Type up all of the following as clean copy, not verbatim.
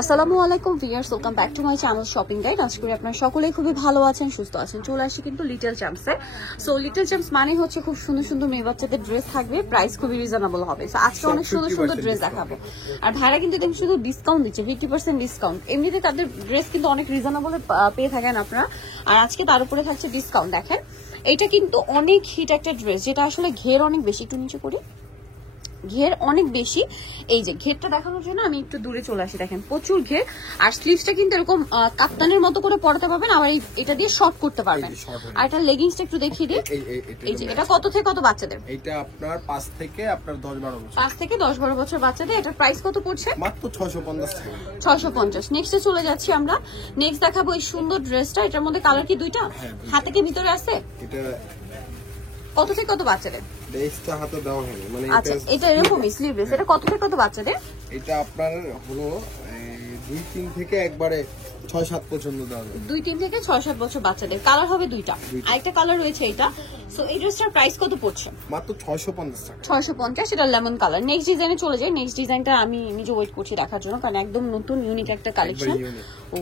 আসসালামু আলাইকুম viewers, welcome back to my channel shopping guide. আশা করি আপনারা সকলেই খুবই ভালো আছেন, সুস্থ আছেন। চলে আসি কিন্তু লিটল চ্যাম্পসে। সো লিটল চ্যাম্পস মানে হচ্ছে খুব সুন্দর সুন্দর মেয়ে বাচ্চাদের ড্রেস থাকবে, প্রাইস খুবই রিজনেবল হবে। সো আজকে অনেক সুন্দর সুন্দর ড্রেস দেখাবো। আর ভাইরা কিন্তু দেখুন শুধু ডিসকাউন্ট দিচ্ছে, 50% ডিসকাউন্ট। এমনিতে তাদের ড্রেস কিন্তু অনেক রিজনেবল পেয়ে থাকেন আপনারা, আর আজকে তার উপরে থাকছে ডিসকাউন্ট। দেখেন এটা কিন্তু অনেক হিট একটা ড্রেস, যেটা আসলে ঘের অনেক বেশি। একটু নিচে করি, ঘের অনেক বেশি। এই যে ঘেরটা দেখানোর জন্য আমি একটু দূরে চলে আসি। দেখেন প্রচুর ঘের, আর স্লিভসটা কিন্তু এরকম কাপ্তানের মতো করে পরাতে পারবেন, আবার এটা দিয়ে শর্ট করতে পারবেন। আর এটা লেগিংসটা একটু দেখিয়ে দিই। এই যে এটা কত থেকে কত বাচ্চাদের? এটা আপনার 5 থেকে আপনার 10-12 বছর। 5 থেকে 10-12 বছর বাচ্চাদের। এটার প্রাইস কত পড়ছে? মাত্র 650 টাকা। 650। নেক্সটে চলে যাচ্ছি আমরা। নেক্সট দেখাবো এই সুন্দর ড্রেসটা। এটার মধ্যে কালার কি দুইটা? হাতে কি ভিতরে আছে? এটা কত থেকে কত বাচ্চাদের? ড্রেসটা হাতে দেওয়া হবে, মানে আচ্ছা এটা এরকমই স্লিভলেস। এটা কত থেকে কত বাচ্চাদের? এটা আপনার হলো 2-3 থেকে একবারে 6-7 পর্যন্ত দেওয়া হবে। 2-3 থেকে 6-7 বছর বাচ্চাদের। কালার হবে দুইটা, আরেকটা কালার রয়েছে এটা। সো এই ড্রেসটার প্রাইস কত পড়ছে? মাত্র 650 টাকা। 650। এটা লেমন কালার। নেক্সট ডিজাইনে চলে যাই। নেক্সট ডিজাইনটা আমি নিজে ওয়েট করছি দেখার জন্য, কারণ একদম নতুন ইউনিক একটা কালেকশন।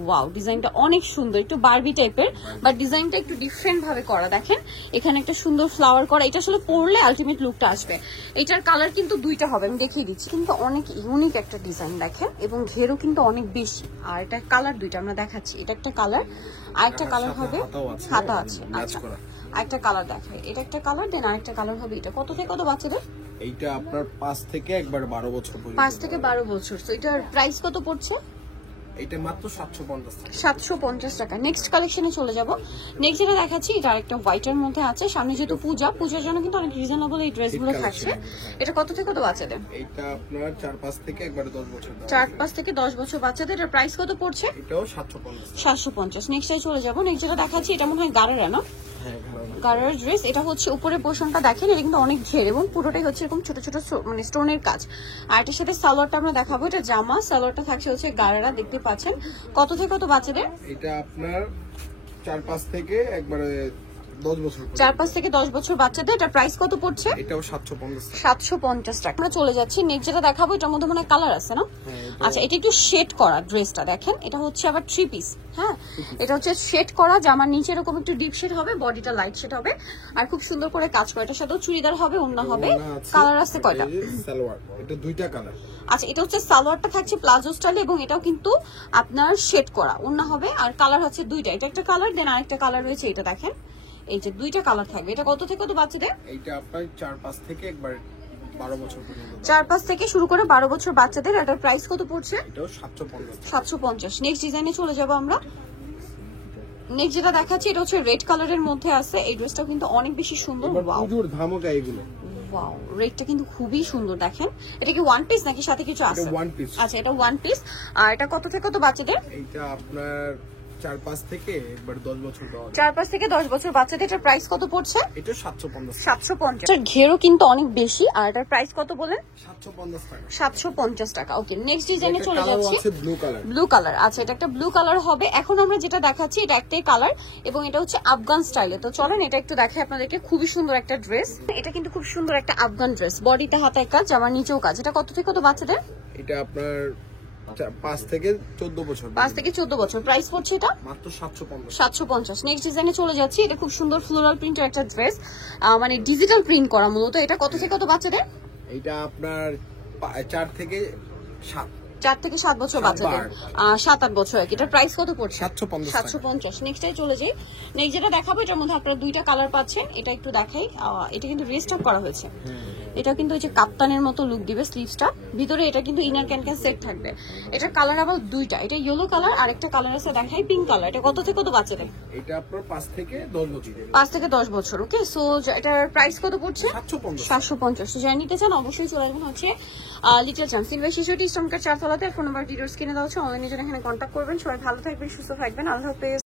ওয়াও, ডিজাইনটা অনেক সুন্দর, একটু বারবি টাইপের, বাট ডিজাইনটা একটু ডিফারেন্ট ভাবে করা। দেখেন এখানে একটা সুন্দর ফ্লাওয়ার করা। এটা আসলে পরলে আলটিমেট লুকটা আসবে। এটার কালার কিন্তু দুইটা হবে, আমি দেখিয়ে দিচ্ছি। কিন্তু অনেক ইউনিক একটা ডিজাইন দেখেন, এবং ঘেরও কিন্তু অনেক বেশি। আর এটা কালার দুইটা আমরা দেখাচ্ছি। এটা একটা কালার, আরেকটা কালার হবে হাতা আছে। আচ্ছা আরেকটা কালার দেখাই। এটা একটা কালার, দেন আরেকটা কালার হবে এটা। কত থেকে কত বাচ্চাদের? এইটা আপনার 5 থেকে একবার 12 বছর পর্যন্ত। 5 থেকে 12 বছর। সো এটার প্রাইস কত পড়ছে? এটা মাত্র 750 টাকা। 750 টাকা। নেক্সট কালেকশনে চলে যাব। নেক্সট যেটা দেখাচ্ছি, এটা আরেকটা হোয়াইটের মধ্যে আছে। সামনে যেহেতু পূজার জন্য কিন্তু অনেক রিজনেবল এই ড্রেসগুলো থাকছে। এটা কত থেকে কত বাচ্চাদের? এটা আপনার 4-5 থেকে একবারে 10 বছর। 4-5 থেকে 10 বছর বাচ্চাদের। এটার প্রাইস কত পড়ছে? এটাও 750। 750। নেক্সটে চলে যাব। নেক্সট যেটা দেখাচ্ছি, এটা মনে হয় গারারা না? গারার ড্রেস। এটা হচ্ছে উপরের পোর্শনটা দেখেন, এটা কিন্তু অনেক ঘের এবং পুরোটাই হচ্ছে এরকম ছোট ছোট মানে স্টোনের কাজ। আর এটার সাথে সালোয়ারটা আমরা দেখাবো। এটা জামা, সালোয়ারটা থাকছে হচ্ছে গারারা, দেখতে পাচ্ছেন। কত থেকে কত বাচ্চাদের? এটা আপনার 4-5 থেকে একবারে 10 বছর। 4-5 থেকে 10 বছর বাচ্চাদের। এটা প্রাইস কত পড়ছে? এটাও 750 টাকা। 750 টাকা। আমরা চলে যাচ্ছি। নেক্সট যেটা দেখাবো, এটার মধ্যে মনে হয় কালার আছে না? আচ্ছা এটা একটু শেড করা ড্রেসটা দেখেন। এটা হচ্ছে আবার 3 পিস। হ্যাঁ এটা হচ্ছে শেড করা, জামার নিচে এরকম একটু ডিপ শেড হবে, বডিটা লাইট শেড হবে, আর খুব সুন্দর করে কাজ করা। এটার সাথেও চুড়িদার হবে, ওড়না হবে। কালার আছে কয়টা? সালোয়ার এটা দুইটা কালার। আচ্ছা এটা হচ্ছে সালোয়ারটা থাকছে প্লাজো স্টাইল, এবং এটাও কিন্তু আপনার শেড করা, ওড়না হবে, আর কালার হচ্ছে দুইটা। এটা একটা কালার, দেন আরেকটা কালার রয়েছে এটা দেখেন। এই যে দুইটা কালার থাকবে। এটা কত থেকে কত বাচ্চাদের? এইটা আপনার 4-5 থেকে একবার 12 বছর পর্যন্ত। 4-5 থেকে শুরু করে 12 বছর বাচ্চাদের। এটার প্রাইস কত পড়ছে? এটাও 750। 750। নেক্সট ডিজাইনে চলে যাব আমরা। নেক্সট যেটা দেখাচ্ছি, এটা হচ্ছে রেড কালারের মধ্যে আছে। এই ড্রেসটাও কিন্তু অনেক বেশি সুন্দর। ওয়াও পুজোর ধামাকা এগুলো। ওয়াও, রেডটা কিন্তু খুবই সুন্দর দেখেন। এটা কি ওয়ান পিস নাকি সাথে কিছু আছে? এটা ওয়ান পিস। আচ্ছা এটা ওয়ান পিস। আর এটা কত থেকে কত বাচ্চাদের? এইটা আপনার 4-5 থেকে একবার 10 বছর দেওয়া। 4-5 থেকে 10 বছর বাচ্চাদের। এটার প্রাইস কত পড়ছে? এটা 750। 750। এটার ঘেরও কিন্তু অনেক বেশি। আর এটার প্রাইস কত বলেন? 750 টাকা। 750 টাকা। ওকে নেক্সট ডিজাইনে চলে যাচ্ছি। Blue colour. Blue colour. আচ্ছা এটা একটা ব্লু কালার হবে। এখন আমরা যেটা দেখাচ্ছি এটা একটাই কালার, এবং এটা হচ্ছে আফগান স্টাইলে। তো চলেন এটা একটু দেখাই আপনাদেরকে। খুবই সুন্দর একটা ড্রেস। এটা কিন্তু খুব সুন্দর একটা আফগান ড্রেস, বডিতে হাতায় কাজ, জামার নিচেও কাজ। এটা কত থেকে কত বাচ্চাদের? এটা আপনার 5 থেকে 14 বছর। 5 থেকে 14 বছর। প্রাইস পড়ছে এটা মাত্র 750। 750। নেক্সট ডিজাইনে চলে যাচ্ছি। এটা খুব সুন্দর ফ্লোরাল প্রিন্টের একটা ড্রেস, মানে ডিজিটাল প্রিন্ট করা মূলত। এটা কত থেকে কত বাচ্চাদের? এটা আপনার 4 থেকে 7। 4 থেকে 7 বছর বাচ্চাদের, 7-8 বছর আর কি। এটার প্রাইস কত পড়ছে? 750। 750। নেক্সটে চলে যাই। নেক্সট যেটা দেখাবো, এটার মধ্যে আপনারা দুইটা কালার পাচ্ছেন। এটা একটু দেখাই। এটা কিন্তু রিস্টক করা হয়েছে। এটা কিন্তু ওই যে কাপ্তানের মতো লুক দিবে স্লিভসটা। ভিতরে এটা কিন্তু ইনার ক্যান সেট থাকবে। এটার কালার আবার দুইটা। এটা ইয়েলো কালার, আর একটা কালার আছে দেখাই পিঙ্ক কালার। এটা কত থেকে কত বাচ্চাদের? এটা আপনার 5 থেকে 10 বছর। 5 থেকে 10 বছর। ওকে সো এটার প্রাইস কত পড়ছে? 750। 750। তো যারা নিতে চান অবশ্যই চলে আসবেন হচ্ছে লিটল চ্যাম্পস, সিলভার শিশুটি স্টমকার 4 তলাতে। ফোন নাম্বার ডিটেইলস কিনে দেওয়া হচ্ছে। অনলাইনে জন্য এখানে কন্ট্যাক্ট করবেন। সবাই ভালো থাকবেন, সুস্থ থাকবেন। আল্লাহ হাফেজ।